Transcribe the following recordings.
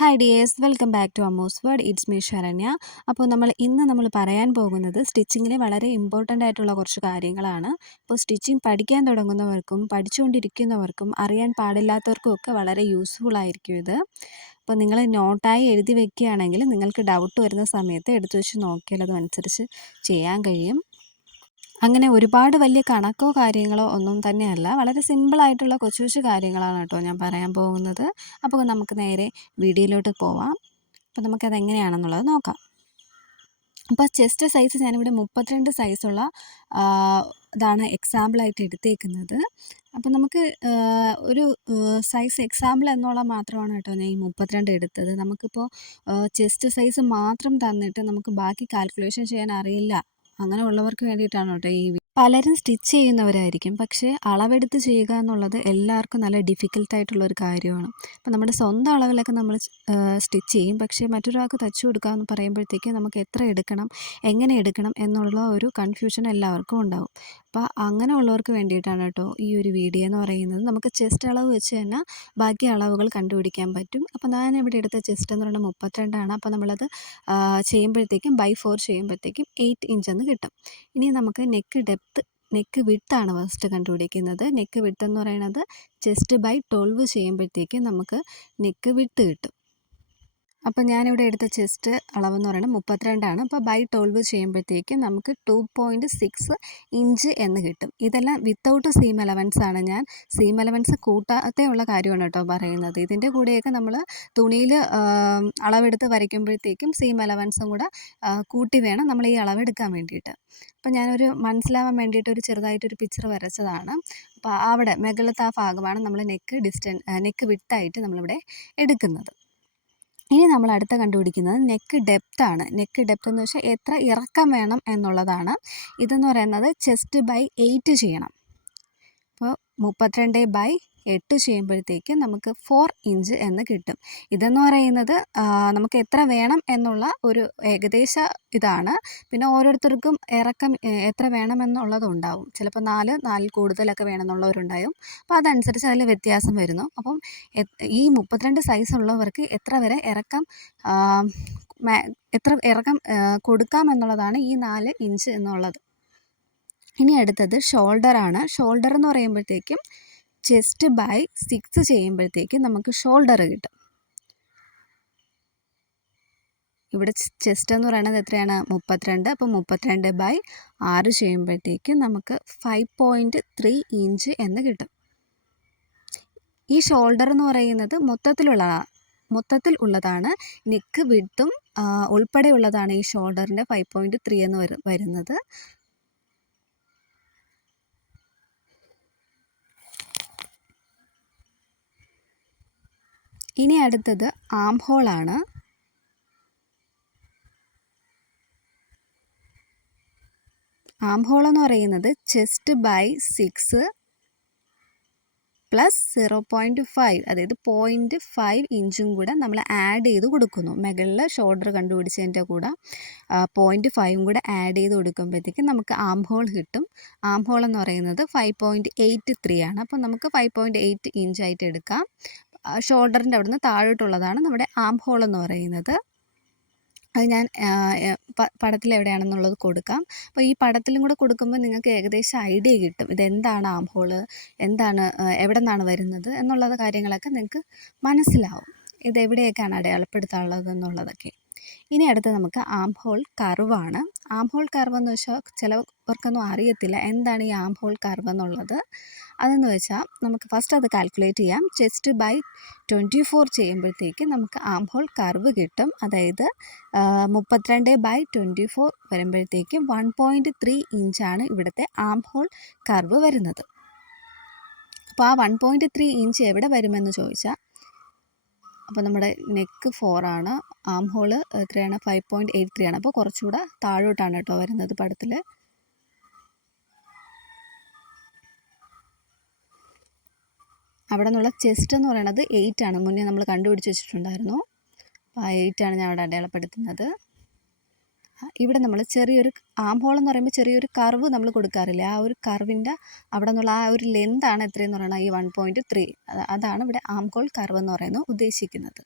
Hi dears, welcome back to Ammu's word. It's me Saranya. അപ്പോൾ ഇന്ന് നമ്മൾ പറയാൻ പോകുന്നത് സ്റ്റിച്ചിങ്ങിലെ വളരെ ഇമ്പോർട്ടൻ്റ് ആയിട്ടുള്ള കുറച്ച് കാര്യങ്ങളാണ്. അപ്പോൾ സ്റ്റിച്ചിങ് പഠിക്കാൻ തുടങ്ങുന്നവർക്കും പഠിച്ചുകൊണ്ടിരിക്കുന്നവർക്കും അറിയാൻ പാടില്ലാത്തവർക്കും ഒക്കെ വളരെ യൂസ്ഫുൾ ആയിരിക്കും ഇത്. അപ്പോൾ നിങ്ങൾ നോട്ടായി എഴുതി വെക്കുകയാണെങ്കിൽ നിങ്ങൾക്ക് ഡൗട്ട് വരുന്ന സമയത്ത് എടുത്തു വെച്ച് നോക്കിയാൽ അതനുസരിച്ച് ചെയ്യാൻ കഴിയും. അങ്ങനെ ഒരുപാട് വലിയ കണക്കോ കാര്യങ്ങളോ ഒന്നും തന്നെയല്ല, വളരെ സിമ്പിളായിട്ടുള്ള കൊച്ചു കൊച്ചു കാര്യങ്ങളാണ് കേട്ടോ ഞാൻ പറയാൻ പോകുന്നത്. അപ്പോൾ നമുക്ക് നേരെ വീഡിയോയിലോട്ട് പോവാം. അപ്പോൾ നമുക്കതെങ്ങനെയാണെന്നുള്ളത് നോക്കാം. അപ്പോൾ ചെസ്റ്റ് സൈസ് ഞാനിവിടെ 32 സൈസുള്ള ഇതാണ് എക്സാമ്പിളായിട്ട് എടുത്തേക്കുന്നത്. അപ്പോൾ നമുക്ക് ഒരു സൈസ് എക്സാമ്പിൾ എന്നുള്ള മാത്രമാണ് കേട്ടോ ഞാൻ ഈ 32 എടുത്തത്. നമുക്കിപ്പോൾ ചെസ്റ്റ് സൈസ് മാത്രം തന്നിട്ട് നമുക്ക് ബാക്കി കാൽക്കുലേഷൻ ചെയ്യാൻ അറിയില്ല, അങ്ങനെ ഉള്ളവർക്ക് വേണ്ടിയിട്ടാണ് കേട്ടോ ഈ പലരും സ്റ്റിച്ച് ചെയ്യുന്നവരായിരിക്കും, പക്ഷേ അളവെടുത്ത് ചെയ്യുക എന്നുള്ളത് എല്ലാവർക്കും നല്ല ഡിഫിക്കൽട്ടായിട്ടുള്ളൊരു കാര്യമാണ്. അപ്പോൾ നമ്മുടെ സ്വന്തം അളവിലൊക്കെ നമ്മൾ സ്റ്റിച്ച് ചെയ്യും, പക്ഷേ മറ്റൊരാൾക്ക് തച്ചു കൊടുക്കുക എന്ന് പറയുമ്പോഴത്തേക്ക് നമുക്ക് എത്ര എടുക്കണം, എങ്ങനെ എടുക്കണം എന്നുള്ള ഒരു കൺഫ്യൂഷൻ എല്ലാവർക്കും ഉണ്ടാവും. അപ്പോൾ അങ്ങനെ ഉള്ളവർക്ക് വേണ്ടിയിട്ടാണ് കേട്ടോ ഈ ഒരു വീഡിയോ എന്ന് പറയുന്നത്. നമുക്ക് ചെസ്റ്റ് അളവ് വെച്ച് തന്നെ ബാക്കി അളവുകൾ കണ്ടുപിടിക്കാൻ പറ്റും. അപ്പോൾ ഞാനിവിടെ എടുത്ത ചെസ്റ്റ് എന്ന് പറയുന്നത് 32 അപ്പോൾ നമ്മളത് ചെയ്യുമ്പോഴത്തേക്കും ബൈ 4 ചെയ്യുമ്പോഴത്തേക്കും 8 ഇഞ്ചെന്ന് കിട്ടും. ഇനി നമുക്ക് നെക്ക് വിഡ്ത്താണ് ഫസ്റ്റ് കണ്ടുപിടിക്കുന്നത്. നെക്ക് വിഡ്ത്ത് എന്ന് പറയുന്നത് ചെസ്റ്റ് ബൈ 12 ചെയ്യുമ്പോഴത്തേക്കും നമുക്ക് നെക്ക് വിഡ്ത്ത് കിട്ടും. അപ്പോൾ ഞാനിവിടെ എടുത്ത ചെസ്റ്റ് അളവെന്ന് പറയുന്നത് 32 അപ്പോൾ ബൈ 12 ചെയ്യുമ്പോഴത്തേക്കും നമുക്ക് 2.6 ഇഞ്ച് എന്ന് കിട്ടും. ഇതെല്ലാം വിത്തൗട്ട് സീം അലവൻസ് ആണ്. ഞാൻ സീം അലവൻസ് കൂട്ടാതെ ഉള്ള കാര്യമാണ് കേട്ടോ പറയുന്നത്. ഇതിൻ്റെ കൂടെയൊക്കെ നമ്മൾ തുണിയിൽ അളവെടുത്ത് വരയ്ക്കുമ്പോഴത്തേക്കും സീം അലവൻസും കൂടെ കൂട്ടി വേണം നമ്മൾ ഈ അളവെടുക്കാൻ വേണ്ടിയിട്ട്. അപ്പോൾ ഞാനൊരു മനസ്സിലാവാൻ വേണ്ടിയിട്ട് ഒരു ചെറുതായിട്ടൊരു പിക്ചർ വരച്ചതാണ്. അപ്പോൾ അവിടെ മുകളിലത്തെ ആ ഭാഗമാണ് നമ്മൾ നെക്ക് വിഡ്ത്തായിട്ട് നമ്മളിവിടെ എടുക്കുന്നത്. ഇനി നമ്മൾ അടുത്ത കണ്ടുപിടിക്കുന്നത് നെക്ക് ഡെപ്ത് ആണ്. നെക്ക് ഡെപ്ത് എന്ന് വെച്ചാൽ എത്ര ഇറക്കം വേണം എന്നുള്ളതാണ്. ഇതെന്ന് പറയുന്നത് ചെസ്റ്റ് ബൈ 8 ചെയ്യണം. അപ്പോൾ 32/8 ചെയ്യുമ്പോഴത്തേക്ക് നമുക്ക് 4 ഇഞ്ച് എന്ന് കിട്ടും. ഇതെന്ന് പറയുന്നത് നമുക്ക് എത്ര വേണം എന്നുള്ള ഒരു ഏകദേശ ഇതാണ്. പിന്നെ ഓരോരുത്തർക്കും ഇറക്കം എത്ര വേണമെന്നുള്ളതുണ്ടാവും. ചിലപ്പോൾ 4 കൂടുതലൊക്കെ വേണമെന്നുള്ളവരുണ്ടാവും. അപ്പോൾ അതനുസരിച്ച് അതിൽ വ്യത്യാസം വരുന്നു. അപ്പം ഈ 32 സൈസുള്ളവർക്ക് എത്ര വരെ ഇറക്കം കൊടുക്കാം എന്നുള്ളതാണ് ഈ 4 ഇഞ്ച് എന്നുള്ളത്. ഇനി അടുത്തത് ഷോൾഡറാണ്. ഷോൾഡർ എന്ന് പറയുമ്പോഴത്തേക്കും ചെസ്റ്റ് ബൈ 6 ചെയ്യുമ്പോഴത്തേക്കും നമുക്ക് ഷോൾഡർ കിട്ടും. ഇവിടെ ചെസ്റ്റ് എന്ന് പറയുന്നത് എത്രയാണ് 32. അപ്പോൾ 32/6 ചെയ്യുമ്പോഴത്തേക്കും നമുക്ക് 5.3 ഇഞ്ച് എന്ന് കിട്ടും. ഈ ഷോൾഡർ എന്ന് പറയുന്നത് മൊത്തത്തിൽ ഉള്ളതാണ്. നെക്ക് വിഡ്ത്തും ഉൾപ്പെടെയുള്ളതാണ് ഈ ഷോൾഡറിൻ്റെ 5.3 എന്ന് വരുന്നത്. ഇനി അടുത്തത് ആം ഹോളാണ്. ആം ഹോൾ എന്ന് പറയുന്നത് ചെസ്റ്റ് ബൈ 6 പ്ലസ് 0.5 അതായത് 0.5 ഇഞ്ചും കൂടെ നമ്മൾ ആഡ് ചെയ്ത് കൊടുക്കുന്നു. മുകളിൽ ഷോൾഡർ കണ്ടുപിടിച്ചതിൻ്റെ കൂടെ 0.5 കൂടെ ആഡ് ചെയ്ത് കൊടുക്കുമ്പോഴത്തേക്കും നമുക്ക് ആം ഹോൾ കിട്ടും. ആം ഹോൾ എന്ന് പറയുന്നത് 5.83 ആണ്. അപ്പോൾ നമുക്ക് 5.8 ഇഞ്ചായിട്ട് എടുക്കാം. ഷോൾഡറിൻ്റെ അവിടുന്ന് താഴോട്ടുള്ളതാണ് നമ്മുടെ ആം ഹോൾ എന്ന് പറയുന്നത്. അത് ഞാൻ പടത്തിൽ എവിടെയാണെന്നുള്ളത് കൊടുക്കാം. അപ്പോൾ ഈ പടത്തിലും കൂടെ കൊടുക്കുമ്പോൾ നിങ്ങൾക്ക് ഏകദേശം ഐഡിയ കിട്ടും ഇതെന്താണ് ആം ഹോൾ, എന്താണ് എവിടെ നിന്നാണ് വരുന്നത് എന്നുള്ള കാര്യങ്ങളൊക്കെ നിങ്ങൾക്ക് മനസ്സിലാവും. ഇതെവിടെയൊക്കെയാണ് അടയാളപ്പെടുത്താനുള്ളത് എന്നുള്ളതൊക്കെ. ഇനി അടുത്ത് നമുക്ക് ആം ഹോൾ കർവാണ്. ആം ഹോൾ കർവ് എന്ന് വെച്ചാൽ ചിലവർക്കൊന്നും അറിയത്തില്ല എന്താണ് ഈ ആം ഹോൾ കർവ് എന്നുള്ളത്. അതെന്ന് വെച്ചാൽ നമുക്ക് ഫസ്റ്റ് അത് കാൽക്കുലേറ്റ് ചെയ്യാം. ചെസ്റ്റ് ബൈ 24 ചെയ്യുമ്പോഴത്തേക്ക് നമുക്ക് ആം ഹോൾ കർവ് കിട്ടും. അതായത് 32/24 വരുമ്പോഴത്തേക്കും 1.3 ഇഞ്ചാണ് ഇവിടുത്തെ ആം ഹോൾ കർവ് വരുന്നത്. അപ്പോൾ ആ 1.3 ഇഞ്ച് എവിടെ വരുമെന്ന് ചോദിച്ചാൽ, അപ്പോൾ നമ്മുടെ നെക്ക് 4 ആണ്, ആം ഹോൾ എത്രയാണ് 5.83 ആണ്. അപ്പോൾ കുറച്ചുകൂടെ താഴോട്ടാണ് കേട്ടോ വരുന്നത് പടത്തിൽ. അവിടെ നിന്നുള്ള ചെസ്റ്റ് എന്ന് പറയുന്നത് 8 ആണ്. മുന്നേ നമ്മൾ കണ്ടുപിടിച്ച് വെച്ചിട്ടുണ്ടായിരുന്നു. അപ്പോൾ ആ 8 ആണ് ഞാൻ അവിടെ അടയാളപ്പെടുത്തുന്നത്. ഇവിടെ നമ്മൾ ചെറിയൊരു ആം ഹോൾ എന്ന് പറയുമ്പോൾ ചെറിയൊരു കർവ് നമ്മൾ കൊടുക്കാറില്ല. ആ ഒരു കർവിൻ്റെ അവിടെ നിന്നുള്ള ആ ഒരു ലെന്താണ് എത്രയെന്ന് പറയുന്നത് ഈ 1.3. അതാണ് ഇവിടെ ആം ഹോൾ കർവ് എന്ന് പറയുന്നത് ഉദ്ദേശിക്കുന്നത്.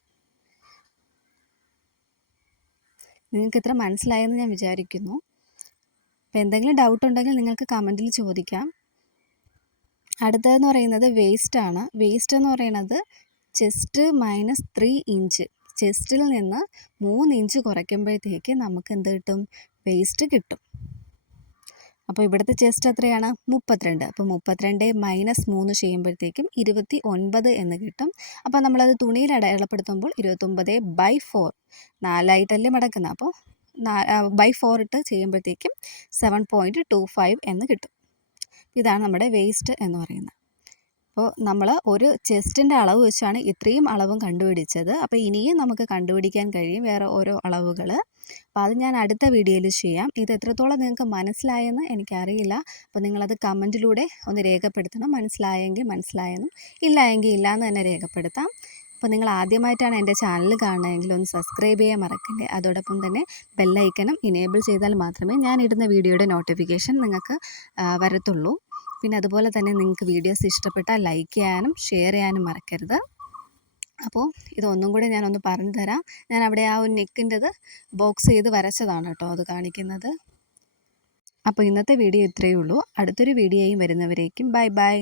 നിങ്ങൾക്ക് ഇത്ര മനസ്സിലായെന്ന് ഞാൻ വിചാരിക്കുന്നു. അപ്പോൾ എന്തെങ്കിലും ഡൗട്ട് ഉണ്ടെങ്കിൽ നിങ്ങൾക്ക് കമൻറ്റിൽ ചോദിക്കാം. അടുത്തതെന്ന് പറയുന്നത് വേസ്റ്റാണ്. വേസ്റ്റ് എന്ന് പറയുന്നത് ചെസ്റ്റ് -3 ഇഞ്ച്. ചെസ്റ്റിൽ നിന്ന് 3 ഇഞ്ച് കുറയ്ക്കുമ്പോഴത്തേക്ക് നമുക്ക് എന്ത് കിട്ടും? വേസ്റ്റ് കിട്ടും. അപ്പോൾ ഇവിടുത്തെ ചെസ്റ്റ് എത്രയാണ്? 32. അപ്പോൾ 32 - 3 ചെയ്യുമ്പോഴത്തേക്കും 29 എന്ന് കിട്ടും. അപ്പോൾ നമ്മളത് തുണിയിൽ അടയാളപ്പെടുത്തുമ്പോൾ 29/4 4ആയിട്ടല്ലേ മടക്കുന്നത്. അപ്പോൾ by4 ഇട്ട് ചെയ്യുമ്പോഴത്തേക്കും 7.25 എന്ന് കിട്ടും. ഇതാണ് നമ്മുടെ വേസ്റ്റ് എന്ന് പറയുന്നത്. അപ്പോൾ നമ്മൾ ഒരു ചെസ്റ്റിൻ്റെ അളവ് വെച്ചാണ് ഇത്രയും അളവും കണ്ടുപിടിച്ചത്. അപ്പോൾ ഇനിയും നമുക്ക് കണ്ടുപിടിക്കാൻ കഴിയും വേറെ ഓരോ അളവുകൾ. അപ്പോൾ അത് ഞാൻ അടുത്ത വീഡിയോയിൽ ചെയ്യാം. ഇത് എത്രത്തോളം നിങ്ങൾക്ക് മനസ്സിലായെന്ന് എനിക്കറിയില്ല. അപ്പോൾ നിങ്ങളത് കമൻറ്റിലൂടെ ഒന്ന് രേഖപ്പെടുത്തണം. മനസ്സിലായെങ്കിൽ മനസ്സിലായെന്നും ഇല്ല എങ്കിൽ ഇല്ല എന്ന് തന്നെ രേഖപ്പെടുത്താം. അപ്പോൾ നിങ്ങൾ ആദ്യമായിട്ടാണ് എൻ്റെ ചാനൽ കാണുന്നതെങ്കിൽ ഒന്ന് സബ്സ്ക്രൈബ് ചെയ്യാൻ മറക്കല്ലേ. അതോടൊപ്പം തന്നെ ബെല്ലൈക്കനും ഇനേബിൾ ചെയ്താൽ മാത്രമേ ഞാൻ ഇടുന്ന വീഡിയോയുടെ നോട്ടിഫിക്കേഷൻ നിങ്ങൾക്ക് വരത്തുള്ളൂ. പിന്നെ അതുപോലെ തന്നെ നിങ്ങൾക്ക് വീഡിയോസ് ഇഷ്ടപ്പെട്ടാൽ ലൈക്ക് ചെയ്യാനും ഷെയർ ചെയ്യാനും മറക്കരുത്. അപ്പോൾ ഇതൊന്നും കൂടെ ഞാനൊന്ന് പറഞ്ഞു തരാം. ഞാൻ അവിടെ ആ ഒരു നെക്കിൻ്റെത് ബോക്സ് ചെയ്ത് വരച്ചതാണ് കേട്ടോ അത് കാണിക്കുന്നത്. അപ്പോൾ ഇന്നത്തെ വീഡിയോ ഇത്രയേ ഉള്ളൂ. അടുത്തൊരു വീഡിയോയും വരുന്നവരേക്കും ബൈ ബൈ.